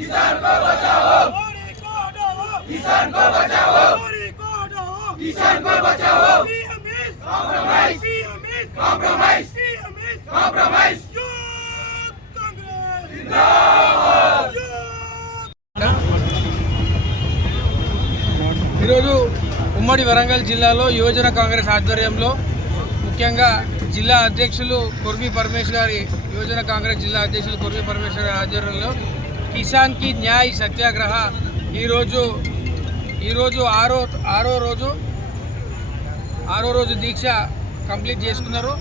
किसान को बचाओ, किसान को बचाओ, कॉम्प्रोमाइज, कॉम्प्रोमाइज, ఈరోజు ఉమ్మడి వరంగల్ జిల్లాలో యువజన కాంగ్రెస్ ఆధ్వర్యంలో ముఖ్యంగా జిల్లా అధ్యక్షులు కొర్వి పరమేశ్వర్ గారి యువజన కాంగ్రెస్ జిల్లా అధ్యక్షులు కొర్వి పరమేశ్వర్ గారి ఆధ్వర్యంలో కిసాన్ కి న్యాయ్ సత్యాగ్రహ ఈరోజు ఆరో రోజు దీక్ష కంప్లీట్ చేసుకున్నారు.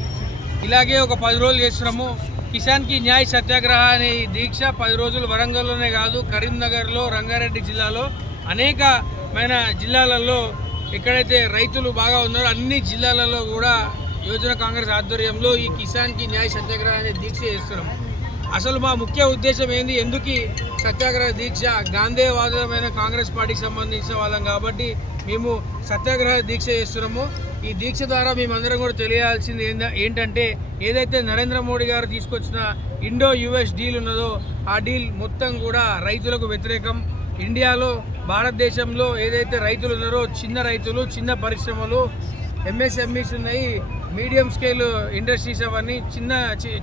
ఇలాగే ఒక 10 రోజులు చేస్తున్నాము. కిసాన్ కి న్యాయ్ సత్యాగ్రహ అనే దీక్ష 10 రోజులు వరంగల్లోనే కాదు, కరీంనగర్లో, రంగారెడ్డి జిల్లాలో అనేకమైన జిల్లాలలో ఎక్కడైతే రైతులు బాగా ఉన్నారో అన్ని జిల్లాలలో కూడా యువజన కాంగ్రెస్ ఆధ్వర్యంలో ఈ కిసాన్ కి న్యాయ్ సత్యాగ్రహ అనే దీక్ష చేస్తున్నాము. అసలు మా ముఖ్య ఉద్దేశం ఏంది, ఎందుకు సత్యాగ్రహ దీక్ష? గాంధేయవాదమైన కాంగ్రెస్ పార్టీకి సంబంధించిన వాళ్ళం కాబట్టి మేము సత్యాగ్రహ దీక్ష చేస్తున్నాము. ఈ దీక్ష ద్వారా మేమందరం కూడా తెలియాల్సింది ఏంటంటే, ఏదైతే నరేంద్ర మోడీ గారు తీసుకొచ్చిన ఇండో యుఎస్ డీల్ ఉన్నదో ఆ డీల్ మొత్తం కూడా రైతులకు వ్యతిరేకం. ఇండియాలో, భారతదేశంలో ఏదైతే రైతులు ఉన్నారో చిన్న రైతులు, చిన్న పరిశ్రమలు, ఎంఎస్ఎంఈస్ ఉన్నాయి, మీడియం స్కేల్ ఇండస్ట్రీస్, అవన్నీ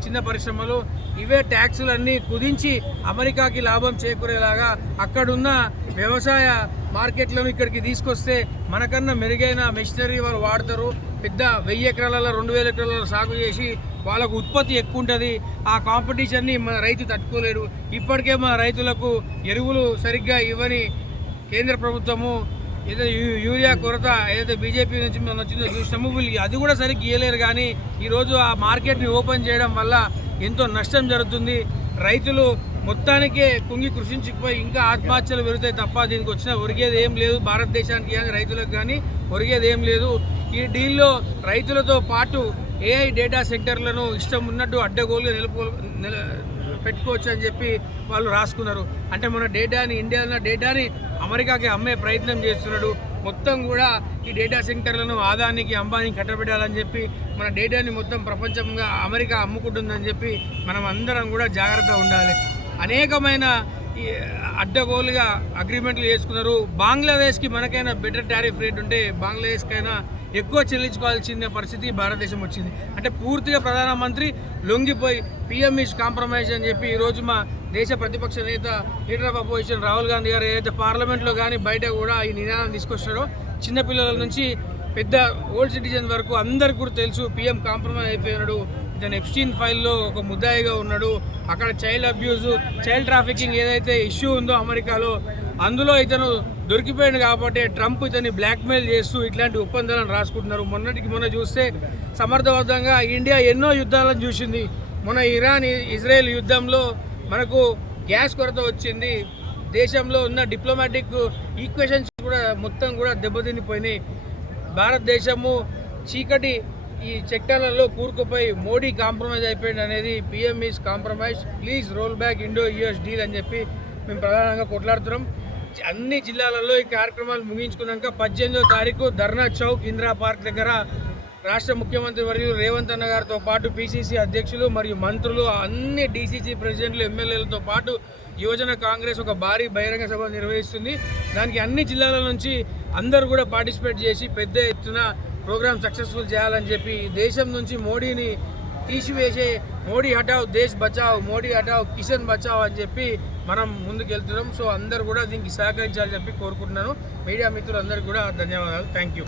చిన్న పరిశ్రమలు, ఇవే ట్యాక్సులన్నీ కుదించి అమెరికాకి లాభం చేకూరేలాగా అక్కడున్న వ్యవసాయ మార్కెట్లను ఇక్కడికి తీసుకొస్తే మనకన్నా మెరుగైన మెషినరీ వాళ్ళు వాడతారు. పెద్ద 1000 ఎకరాలలో 2000 ఎకరాలలో సాగు చేసి వాళ్ళకు ఉత్పత్తి ఎక్కువ ఉంటుంది. ఆ కాంపిటీషన్ని మన రైతు తట్టుకోలేడు. ఇప్పటికే మన రైతులకు ఎరువులు సరిగ్గా ఇవ్వని కేంద్ర ప్రభుత్వము, ఏదో యూరియా కొరత ఏదైతే బీజేపీ నుంచి మనం వచ్చిందో చూసినాము, వీళ్ళకి అది కూడా సరిగ్గా ఇవ్వలేరు. కానీ ఈరోజు ఆ మార్కెట్ని ఓపెన్ చేయడం వల్ల ఎంతో నష్టం జరుగుతుంది. రైతులు మొత్తానికే కుంగి కృషించిపోయి ఇంకా ఆత్మహత్యలు పెరుగుతాయి తప్ప దీనికి వచ్చిన ఒరిగేది ఏం లేదు. భారతదేశానికి కానీ రైతులకు కానీ ఒరిగేది ఏం లేదు. ఈ డీల్లో రైతులతో పాటు ఏఐ డేటా సెంటర్లను ఇష్టం ఉన్నట్టు అడ్డగోలుగా పెట్టుకోవచ్చు అని చెప్పి వాళ్ళు రాసుకున్నారు. అంటే మన డేటాని, ఇండియాలో డేటాని అమెరికాకి అమ్మే ప్రయత్నం చేస్తున్నాడు. మొత్తం కూడా ఈ డేటా సెంటర్లను ఆదానికి, అంబానీకి కట్టబెట్టాలని చెప్పి మన డేటాని మొత్తం ప్రపంచంగా అమెరికా అమ్ముకుంటుందని చెప్పి మనం అందరం కూడా జాగ్రత్తగా ఉండాలి. అనేకమైన అడ్డగోలుగా అగ్రిమెంట్లు చేసుకున్నారు. బంగ్లాదేశ్కి మనకైనా బెటర్ టారిఫ్ రేట్ ఉంటే బంగ్లాదేశ్కైనా ఎక్కువ చెల్లించుకోవాల్సిన పరిస్థితి భారతదేశం వచ్చింది. అంటే పూర్తిగా ప్రధానమంత్రి లొంగిపోయి పిఎం ఈజ్ కాంప్రమైజ్ అని చెప్పి ఈరోజు మా దేశ ప్రతిపక్ష నేత, leader of opposition Rahul Gandhi గారు ఏదైతే పార్లమెంట్లో కానీ బయట కూడా ఈ నినాదం తీసుకొచ్చారో, చిన్నపిల్లల నుంచి పెద్ద ఓల్డ్ సిటిజన్ వరకు అందరికీ కూడా తెలుసు పిఎం కాంప్రమైజ్ అయిపోయినాడు. ఇతను ఎప్స్టీన్ ఫైల్లో ఒక ముద్దాయిగా ఉన్నాడు. అక్కడ చైల్డ్ అబ్యూజ్, చైల్డ్ ట్రాఫికింగ్ ఏదైతే ఇష్యూ ఉందో అమెరికాలో, అందులో ఇతను దొరికిపోయాడు కాబట్టి ట్రంప్ ఇతన్ని బ్లాక్మెయిల్ చేస్తూ ఇట్లాంటి ఒప్పందాలను రాసుకుంటున్నారు. మొన్న చూస్తే సమర్థవంతంగా ఇండియా ఎన్నో యుద్ధాలను చూసింది. మొన్న ఇరాన్ ఇజ్రాయెల్ యుద్ధంలో మనకు గ్యాస్ కొరత వచ్చింది. దేశంలో ఉన్న డిప్లొమాటిక్ ఈక్వేషన్స్ కూడా మొత్తం కూడా దెబ్బతినిపోయినాయి. భారతదేశము చీకటి ఈ చట్టాలలో కూరుకుపోయి మోడీ కాంప్రమైజ్ అయిపోయింది అనేది PM is compromise, please roll back Indo US deal అని చెప్పి మేము ప్రధానంగా కొట్లాడుతున్నాం. అన్ని జిల్లాలలో ఈ కార్యక్రమాలు ముగించుకున్నాక 18వ తారీఖు ధర్నా చౌక్, ఇందిరా పార్క్ దగ్గర రాష్ట్ర ముఖ్యమంత్రి వర్యులు రేవంత్ అన్న గారితో పాటు పిసిసి అధ్యక్షులు మరియు మంత్రులు, అన్ని డిసిసి ప్రెసిడెంట్లు, ఎమ్మెల్యేలతో పాటు యువజన కాంగ్రెస్ ఒక భారీ బహిరంగ సభ నిర్వహిస్తుంది. దానికి అన్ని జిల్లాల నుంచి అందరూ కూడా పార్టిసిపేట్ చేసి పెద్ద ఎత్తున ప్రోగ్రామ్ సక్సెస్ఫుల్ చేయాలని చెప్పి, దేశం నుంచి మోడీని తీసివేసే, మోడీ హటావ్ దేశ్ బచావ్, మోడీ హటావ్ కిసాన్ బచావ్ అని చెప్పి మనం ముందుకు వెళ్తున్నాం. సో అందరూ కూడా దీనికి సహకరించాలని చెప్పి కోరుకుంటున్నాను. మీడియా మిత్రులందరికీ కూడా ధన్యవాదాలు. Thank you.